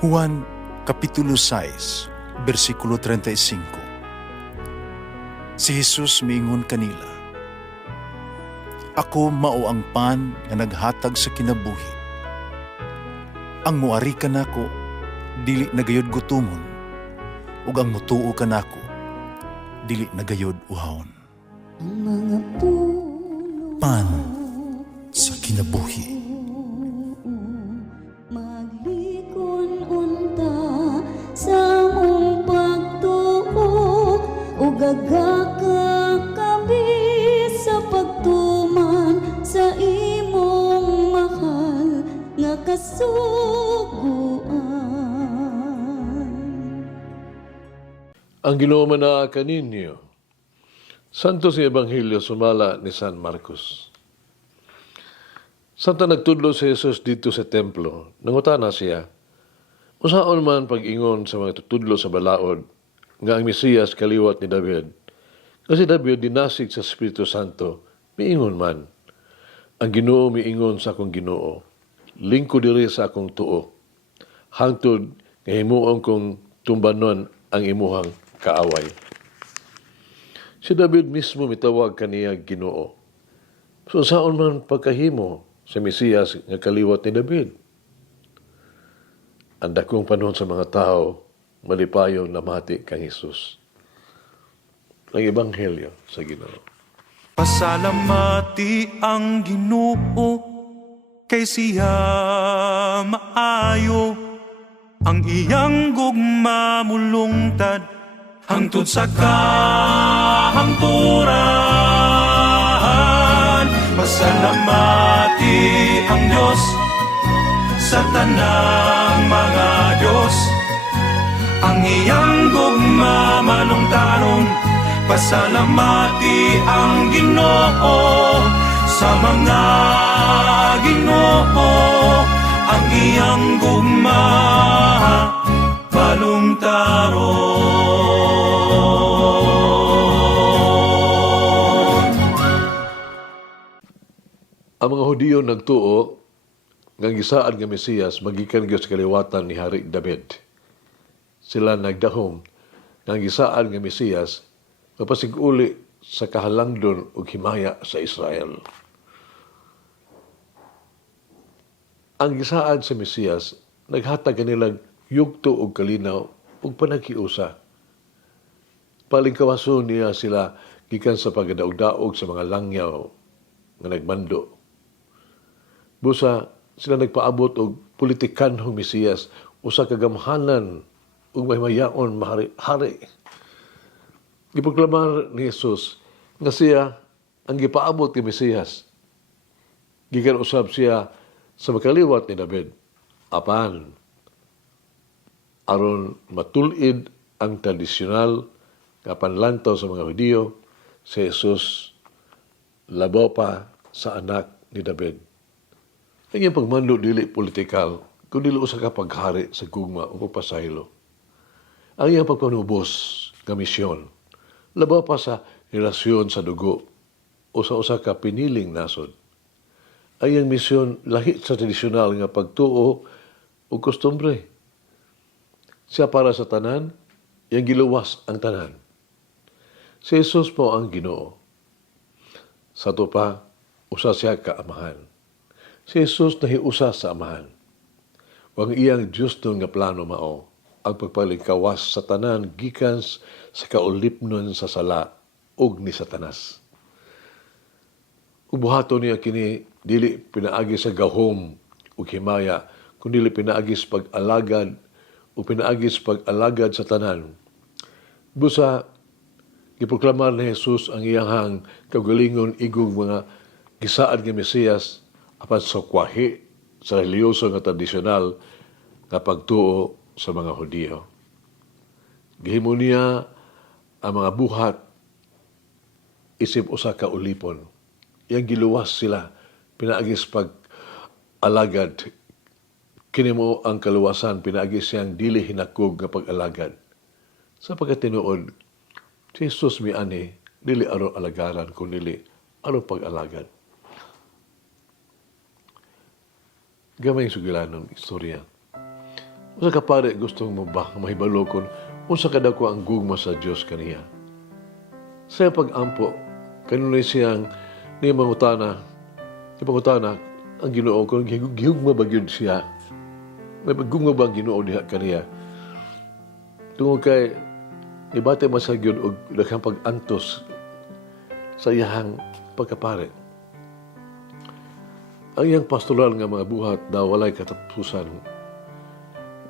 Juan Kapitulo 6, versikulo 35. Si Jesus miingon kanila, Ako mao ang pan nga naghatag sa kinabuhi. Ang muari kanako dili nagayod gutumon, ug ang mutuo kanako dili nagayod uhawon. Ang mga puno Pan sa kinabuhi. maglikon unta sa mong pagtuo ug gagakabi sa pagtuman sa imong mahal nga kasuguan. Ang Ginoo manaa kaninyo. Santo si Ebanghelyo sumala ni San Marcos. Santa nagtudlo si Jesus dito sa templo. Nangutana siya, usaon man pag-ingon sa mga tutudlo sa balaod nga ang Mesiyas kaliwat ni David. Kasi David dinasig sa Espiritu Santo, miingon man. Ang Ginoo miingon sa akong Ginoo, lingko diri sa akong tuo. Hangtod nga himuon kong tumbanon ang imuhang kaaway. Si David mismo mitawag kaniya Ginoo. So saan man pagkahimo sa Mesiyas nga kaliwat ni David? Ang dakong panahon sa mga tao, malipayon na mati kang Jesus. Ang Ebanghelyo sa Ginoo. Pasalamati ang Ginoo kay siya maayo, ang iyang gugma mulungtad hangtod sa kahangturan. Pasalamati ang Diyos sa tanang mga Diyos, ang iyang gugma malungtaron. Pasalamati ang Ginoo sa mga Ginoo, ang iyang gugma malungtaron. Ang mga Hudiyo nagtuo nga gisaan nga Mesiyas magikan gyud sa kaliwatan ni Hari David. Sila nagdahom nga gisaan nga Mesiyas mapasig-uli sa kahalangdon ug himaya sa Israel. Ang gisaan sa Mesiyas naghatag kanilang yugto ug kalinaw ug panaghiusa. Palingkawason niya sila gikan sa pagdaog-daog sa mga langyaw nga nagmando. Busa sila nagpaabot og politikanhong Mesiyas usa ka gamhanan ug mahimayaon mahari-hari. Gipagklamar ni Jesus nga siya ang gipaabot ni Mesiyas. Gikan usab siya sa makaliwat ni David. Apan aron matulid ang tradisyonal nga panlantaw sa mga Hudiyo, si Jesus labaw pa sa anak ni David. Ang iyang pagmando dili politikal, kundi usa ka paghari sa gugma o pagpasaylo. Ang iyang pagpanubos nga misyon, labaw pa sa relasyon sa dugo o sa usa ka piniling nasod. Ang iyang misyon lahi sa tradisyonal nga pagtuo o kostumbre. Siya para sa tanan, iyang giluwas ang tanan. Si Jesus po ang Ginoo. Sa to pa, usa siya ka amahan. Si Jesus nahiusa sa amahan. Wang iyang Diyos nga plano mao, ang pagpalikawas sa tanan gikan sa kaulipnon sa sala ug ni Satanas. Ubuhato niya kini dili pinaagi sa gahom ug himaya, kundi pinaagi sa pag-alagad ug pinaagi sa pag-alagad sa tanan. Busa giproklamar ni Jesus ang iyang kaugalingon igong mga gisaad nga Mesiyas apan sa kwahi sa reliyoso nga tradisyonal nga pagtuo sa mga Hudiyo. Gihimo niya ang mga buhat isip usa ka ulipon. Iyang giluwas sila pinaagis pag-alagad. Kini mo ang kaluwasan pinaagis siyang dili hinakog nga pag-alagad. Sa pagkatinuod, si Jesus miani dili aron alagaran kundi aron pag-alagad. Gamay sugilan ng istorya. Usa ka pare gusto mo ba mahibalo kon unsa kadako ang gugma sa Dios kaniya. Sa pag-ampo, kanunay siyang ni mangutana ang Ginoo kung gihugma ba gyud siya. May paggugma ba ang Ginoo diha kaniya. Tungod kay ibate masagyod og daghang pag-antos sa iyahang pagkapare. Ang iyang pastoral nga mga buhat daw walay katapusan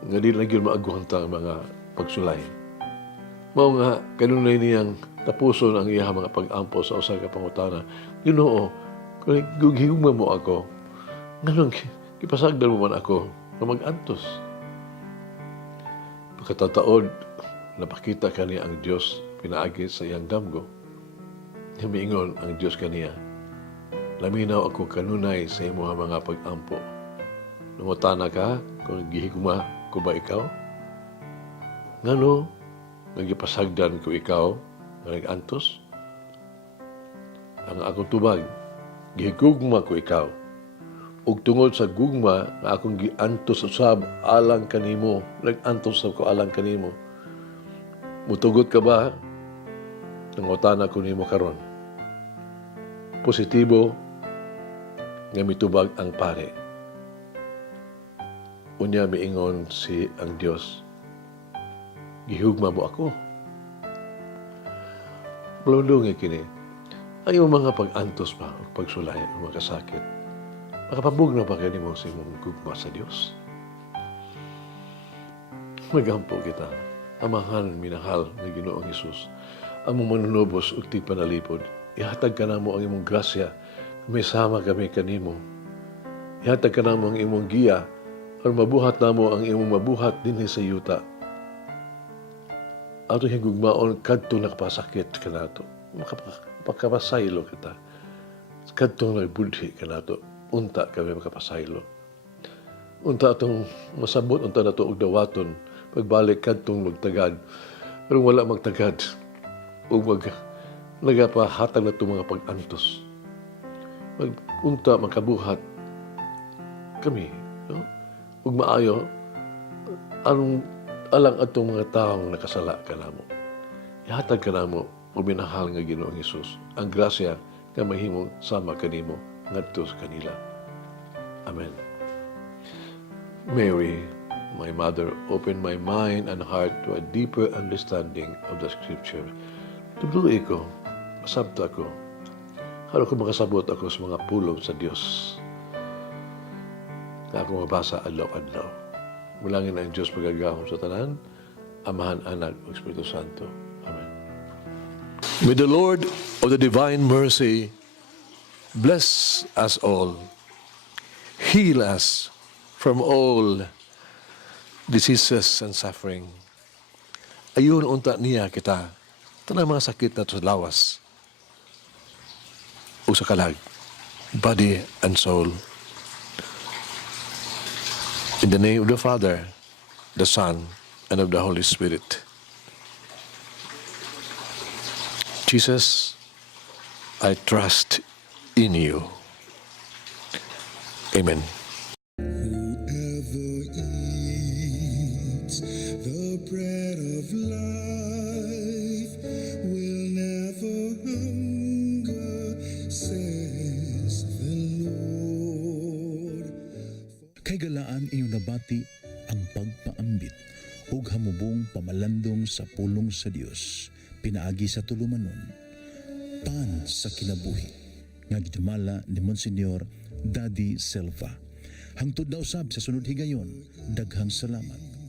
nga di na gyud maaguhanta ang mga pagsulay. Mao nga kanunay niyang tapuson ang iyang mga pag-ampo sa usa ka pangutana. Ginoo, kung higugma mo ako, nganong ipasagdan mo man ako na mag-antos. Pagkatataod, napakita kaniya ang Diyos pinaagi sa iyang damgo. Hamiingon ang Diyos kaniya, laminaw ako kanunay sa imo mga pag-ampo. Namutana ka kung gihiguma ko ba ikaw? Ngano, nagipasagdan ko ikaw na nag-antos? Ang akong tubag, gihigugma ko ikaw. Ug tungod sa gugma nga akong giantos usab alang kanimo, nag-antos ko alang kanimo. Mutugot ka ba? Nangutana ko nimo karon. Positibo nga mitubag ang pare. Unya miingon si ang Dios, gihugma mo ako. Malundong kini. Ang iyong mga pag-antos pa, pagsulay, mga kasakit, makapabog na ba kayo mo sa imong gugma sa Diyos? Magampo kita, amahan, minahal ng Ginoong Hesus, ang mong manunubos ug tigpanalipod. Ihatag ka na mo ang imong grasya, may sama kami kanimo. Ihatag ka na mo ang imong giya, or mabuhat na mo ang imong mabuhat din sa yuta. Ato higugmaon, kadto nakapasakit ka na ito. Makapasaylo kita. Kadto nagbudhi ka na ito. Unta kami makapasaylo. Unta atong masabot, unta na ito og dawaton. Pagbalik kadtong magtagad. Pero wala magtagad. O nagapahatag na ito mga pag-antos. Unta makabuhat kami. No? Ug maayo, anong alang atong mga taong nakasala ka namo. Ihatag ka namo o minahal nga Ginoong Hesus ang grasya nga mahimong sama kanimo ngadto sa kanila. Amen. Mary, my mother, open my mind and heart to a deeper understanding of the Scripture. Tuluy ko, masabta ko, haro ko makasabot ako sa mga pulong sa Dios na ako mabasa adlaw-adlaw. Mulangin ang Diyos pagagahom sa tanan, Amahan, Anak, o Espiritu Santo. Amen. May the Lord of the divine mercy bless us all, heal us from all diseases and suffering. Ayun unta niya kita, tanang mga sakit na sa lawas o sa kalag, body and soul. In the name of the Father, the Son, and of the Holy Spirit. Jesus, I trust in you. Amen. Whoever eats the bread of life will never hunger, says the Lord. Kay galaan inyong nabati ang pagpaambit ug hamubong pamalandong sa pulong sa Dios pinaagi sa tulumanon. Pan sa kinabuhi nga gidumala ni Monsignor Daddy Silva. Hangtod na usab sa sunod higayon, daghang salamat.